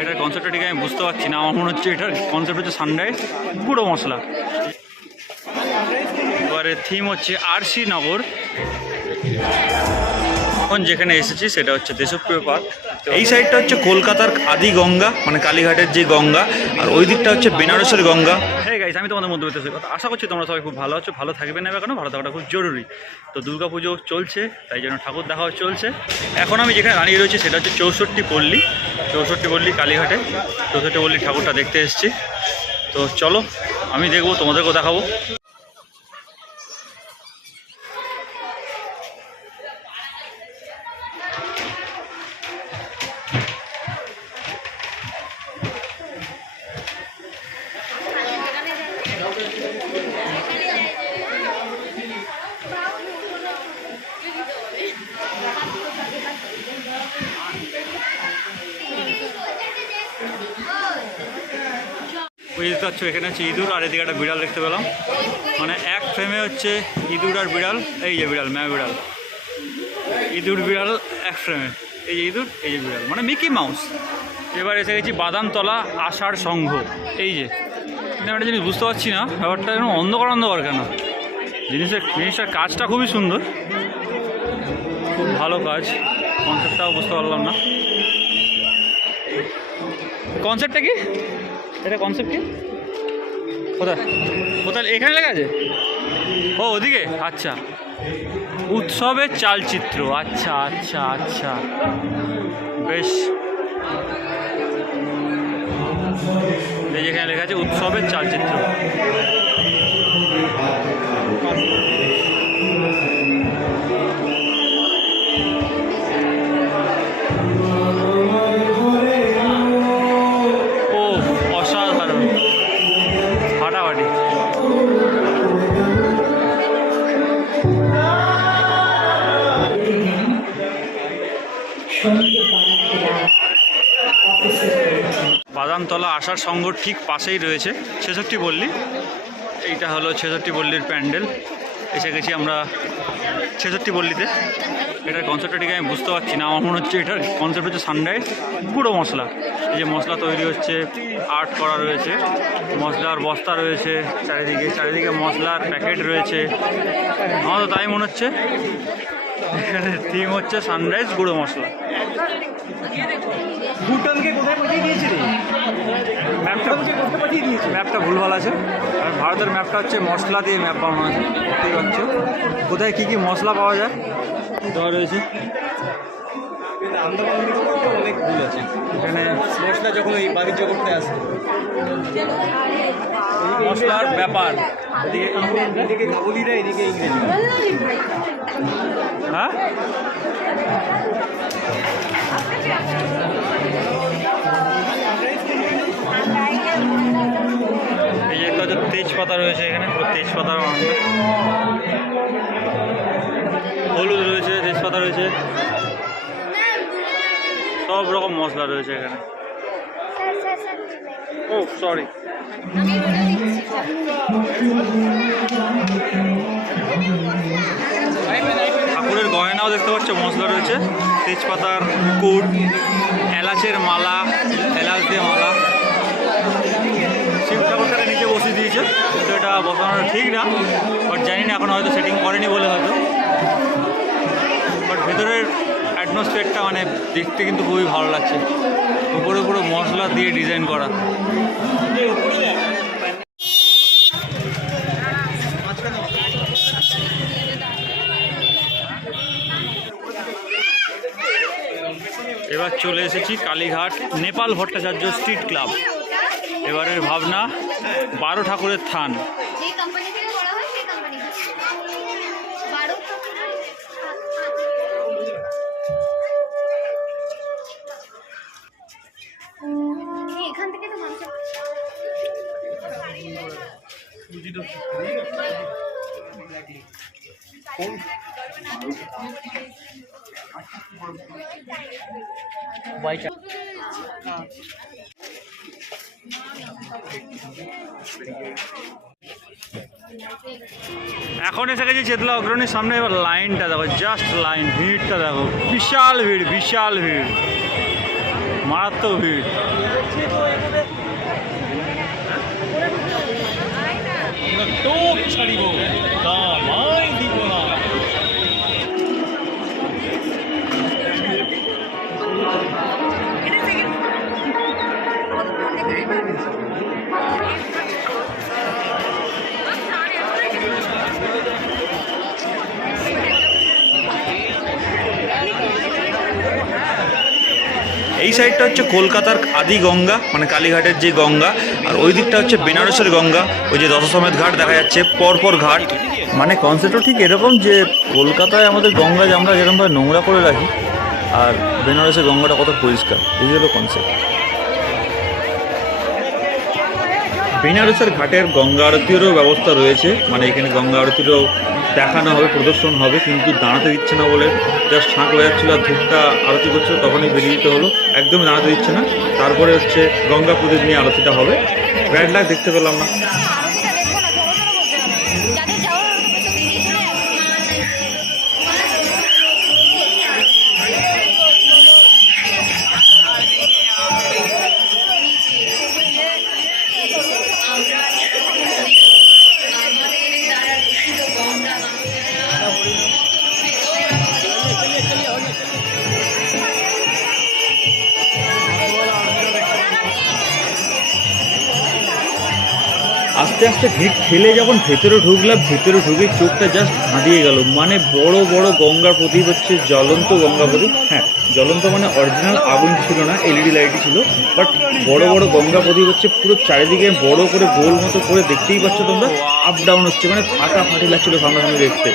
এটার কনসেপ্টটা ঠিক আমি বুঝতে পারছি না। আমার মনে হচ্ছে এটার কনসেপ্ট হচ্ছে সানরাইজ গুঁড়ো মশলা। এবারে থিম হচ্ছে আরসি নগর। এখন যেখানে এসেছি সেটা হচ্ছে দেশপ্রিয় পার্ক। এই সাইডটা হচ্ছে কলকাতার আদি গঙ্গা, মানে কালীঘাটের যে গঙ্গা, আর ওই দিকটা হচ্ছে বেনারসের গঙ্গা। হ্যাঁ গাইস, আমি তোমাদের মধ্যবিত্ত কথা আশা করছি তোমরা সবাই খুব ভালো আছো, ভালো থাকবে না কেন, ভালো থাকাটা খুব জরুরি। তো দুর্গাপুজো চলছে, তাই জন্য ঠাকুর দেখাও চলছে। এখন আমি যেখানে দাঁড়িয়ে রয়েছি সেটা হচ্ছে 64 পল্লী কালীঘাটে 64 পল্লী ঠাকুরটা দেখতে এসেছি। তো চলো আমি দেখবো, তোমাদেরকেও দেখাবো। বুঝতে পারছো, এখানে হচ্ছে ইঁদুর, আর এদিকে একটা বিড়াল দেখতে পেলাম। মানে এক ফ্রেমে হচ্ছে ইঁদুর আর বিড়াল। এই যে বিড়াল, ম্যা বিড়াল, ইঁদুর বিড়াল এক ফ্রেমে। এই যে ইঁদুর, এই যে বিড়াল, মানে মিকি মাউস। এবার এসে গেছি বাদামতলা আষাঢ় সংঘ। এই যে একটা জিনিস বুঝতে পারছি না, ব্যাপারটা যেন অন্ধকার কেন। জিনিসটার কাজটা খুবই সুন্দর, খুব ভালো কাজ। কনসেপ্টটাও বুঝতে পারলাম না। কনসেপ্টটা কি? এটা কনসেপ্ট কি? কোথায় কোথায় এখানে লেখা আছে? ও ওদিকে, আচ্ছা। উৎসবের চালচিত্র, আচ্ছা আচ্ছা আচ্ছা, বেশ। যেখানে লেখা আছে উৎসবের চালচিত্র। ও অসাধারণ, ফাটাফাটি। বাদামতলা আষাঢ় সংঘর ঠিক পাশেই রয়েছে 66 পল্লী। এইটা হলো 66 পল্লীর প্যান্ডেল। এসে গেছি আমরা 66 পল্লীতে। এটার কনসেপ্টটা ঠিক আমি বুঝতে পারছি না। আমার মনে হচ্ছে এটার কনসেপ্ট হচ্ছে সানরাইজ গুঁড়ো মশলা। এই যে মশলা তৈরি হচ্ছে, আর্ট করা রয়েছে, মশলার বস্তা রয়েছে চারিদিকে মশলার প্যাকেট রয়েছে। আমার তো তাই মনে হচ্ছে এখানে থিম হচ্ছে সানরাইজ গুঁড়ো মশলা। ভুটানকে কোথায় পাঠিয়ে দিয়েছিলি? ম্যাপটা ভুলভাল আছে। আর ভারতের ম্যাপটা হচ্ছে মশলা দিয়ে ম্যাপ বানানো আছে, বুঝতেই পারছো কোথায় কী কী মশলা পাওয়া যায় দেওয়া রয়েছে। অনেক ভুল আছে এখানে মশলা যখন এই বাণিজ্য করতে আসে, মশলার ব্যাপার। এদিকে কাবুলিরা, এদিকে ইংরেজি। হ্যাঁ, এই যে একটা হচ্ছে তেজপাতা রয়েছে এখানে, পুরো তেজপাতা, হলুদ রয়েছে, তেজপাতা রয়েছে, সব রকম মশলা রয়েছে এখানে। ও সরি, ঠাকুরের গয়নাও দেখতে পাচ্ছ, মশলা রয়েছে, তেজপাতার কুট, এলাচের মালা, এলাচ দিয়ে মালা। শিব ঠাকুরটাকে নিচে বসিয়ে দিয়েছে, কিন্তু এটা বসানো ঠিক না, বাট জানি না এখন হয়তো সেটিং করেনি বলে হয়তো। বাট ভেতরের অ্যাটমসফিয়ারটা মানে দেখতে কিন্তু খুবই ভালো লাগছে। উপরে পুরো মশলা দিয়ে ডিজাইন করা। এবার চলে এসেছি কালীঘাট নেপাল ভট্টাচার্য স্ট্রিট ক্লাব। এবারের ভাবনা 12 ঠাকুরের থান। এখন এসে গেছি চেতলা অগ্রণীর সামনে। এবার লাইনটা দেখো, জাস্ট লাইন, ভিড়টা দেখো, বিশাল ভিড়, বিশাল ভিড়। মারাত্মক ভিড়। এই সাইডটা হচ্ছে কলকাতার আদি গঙ্গা, মানে কালীঘাটের যে গঙ্গা, আর ওই দিকটা হচ্ছে বেনারসের গঙ্গা। ওই যে দশাশ্বমেধ ঘাট দেখা যাচ্ছে, পরপর ঘাট। মানে কনসেপ্টটা ঠিক এরকম যে কলকাতায় আমাদের গঙ্গা যে আমরা যেরকমভাবে নোংরা করে রাখি, আর বেনারসের গঙ্গাটা কত পরিষ্কার, এই হলো কনসেপ্ট। বেনারসের ঘাটের গঙ্গা আরতিরও ব্যবস্থা রয়েছে, মানে এখানে গঙ্গা আরতিরও দেখানো হবে, প্রদর্শন হবে, কিন্তু দাঁড়াতে দিচ্ছে না বলে জাস্ট ফাঁক হয়ে যাচ্ছিলো, আর ধূপটা আরতি করছিল, তখনই বেরিয়ে যেতে হলো, একদমই দাঁড়াতে দিচ্ছে না। তারপরে হচ্ছে গঙ্গা প্রদীপ নিয়ে আরতিটা হবে, ব্যাড লাক দেখতে পেলাম না। আস্তে আস্তে ভিড় ঠেলে যখন ভেতরে ঢুকলাম, ভেতরে ঢুকে চোখটা জাস্ট ধাঁধিয়ে গেল। মানে বড় বড় গঙ্গার প্রদীপ হচ্ছে, জ্বলন্ত গঙ্গা প্রদীপ। হ্যাঁ, জ্বলন্ত মানে অরিজিনাল আগুন ছিল না, এলইডি লাইটই ছিল, বাট বড় বড় গঙ্গা প্রদীপ হচ্ছে, পুরো চারিদিকে বড় করে গোল মতো করে, দেখতেই পাচ্ছ তোমরা, আপ ডাউন হচ্ছে, মানে ফাটাফাটি লাগছিল সামনাসামনি দেখতে।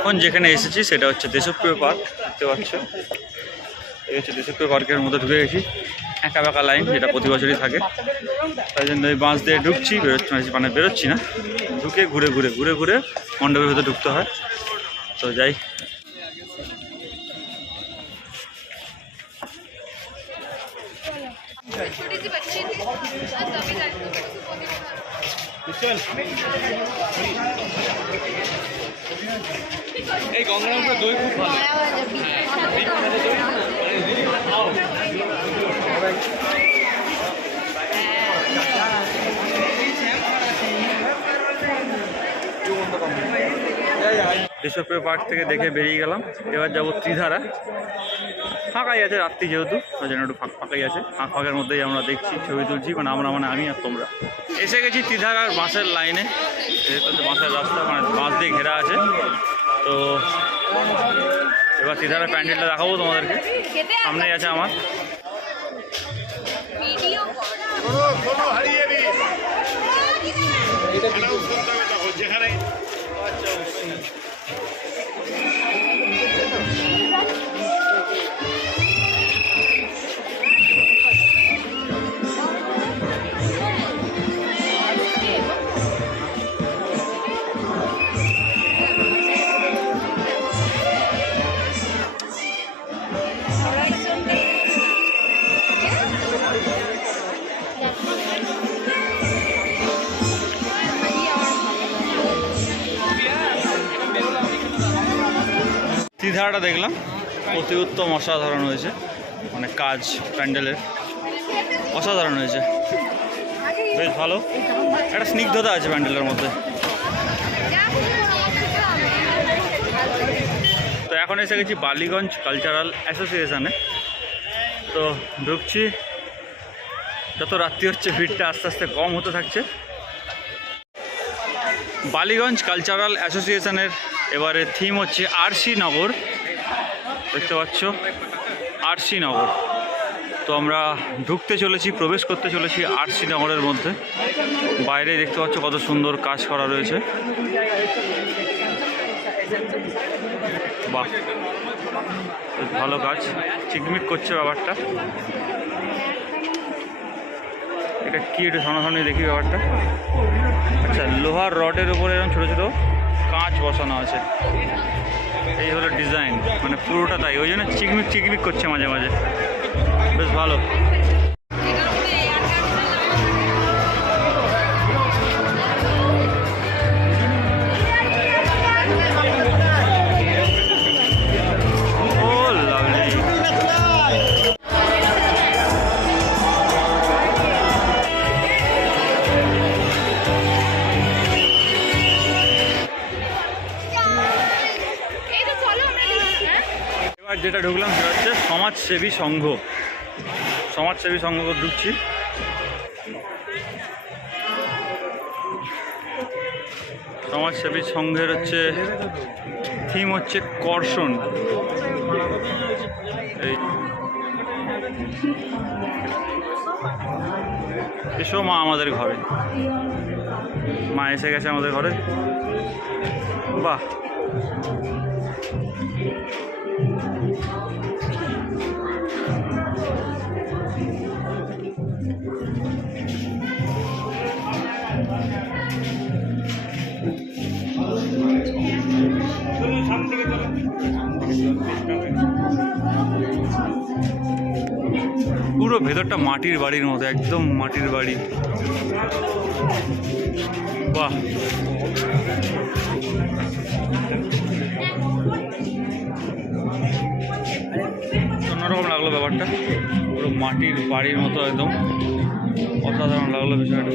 এখন যেখানে এসেছি সেটা হচ্ছে দেশপ্রিয় পার্ক, দেখতে পাচ্ছ। এই হচ্ছে দেশপ্রিয় পার্কের মধ্যে ঢুকে গেছি, একা বাঁকা লাইন, যেটা প্রতি বছরই থাকে। তাই জন্য এই বাঁশ দিয়ে ঢুকছি, বেরোচ্ছি, মানে বেরোচ্ছি না, ঢুকে ঘুরে ঘুরে ঘুরে ঘুরে মণ্ডপের ভেতরে ঢুকতে হয়। তো যাই, এই গঙ্গারামপুরের দই খুব ভালো। দেশপ্রিয় পার্ক থেকে দেখে বেরিয়ে গেলাম। এবার যাবো ত্রিধারা, ফাঁকাই আছে, রাত্রি যেহেতু, ওই জন্য একটু ফাঁকাই আছে। ফাঁকের মধ্যেই আমরা দেখছি, ছবি তুলছি, মানে আমরা মানে আমি আর তোমরা। এসে গেছি ত্রিধারার বাঁশের লাইনে, যেহেতু হচ্ছে বাঁশের রাস্তা, মানে বাঁশ দিয়ে ঘেরা আছে। তো এবার ত্রিধারার প্যান্ডেলটা দেখাবো তোমাদেরকে, সামনেই আছে আমার। ত্রিধারাটা দেখলাম, অতি উত্তম, অসাধারণ হয়েছে, মানে কাজ প্যান্ডেলের অসাধারণ হয়েছে, বেশ ভালো, একটা স্নিগ্ধতা আছে প্যান্ডেলের মধ্যে। তো এখন এসে গেছি বালিগঞ্জ কালচারাল অ্যাসোসিয়েশনে। তো ঢুকছি, যত রাত্রি হচ্ছে ভিড়টা আস্তে আস্তে কম হতে থাকছে। বালিগঞ্জ কালচারাল অ্যাসোসিয়েশনের এবারে থিম হচ্ছে আরসি নগর। দেখতে পাচ্ছ আরসি নগর। তো আমরা ঢুকতে চলেছি, প্রবেশ করতে চলেছি আরসি নগরের মধ্যে। বাইরে দেখতে পাচ্ছ কত সুন্দর কাজ করা রয়েছে। বাহ, বেশ ভালো কাজ, চিকমিক করছে ব্যাপারটা। এটা কি একটু সামনাসামনি দেখি ব্যাপারটা। আচ্ছা, লোহার রডের উপরে এরকম ছোটো ছোটো কাঁচ বসানো আছে। এই হলো ডিজাইন, মানে পুরোটা তাই, ওই জন্য চিকমিক চিকমিক করছে মাঝে মাঝে, বেশ ভালো। ও লাভলি। এবার যেটা ঢুকলাম সেটা হচ্ছে সমাজসেবী সংঘ। সমাজসেবী সংঘ ঢুকছি। সমাজসেবী সংঘের হচ্ছে থিম হচ্ছে কর্ষণ। এই এসো মা আমাদের ঘরে। মা এসে গেছে আমাদের ঘরে। বাহ, পুরো ভেতরটা মাটির বাড়ির মতো, একদম মাটির বাড়ি। বাহ, অন্যরকম লাগলো ব্যাপারটা, পুরো মাটির বাড়ির মতো একদম অসাধারণ লাগলো বিষয়টা।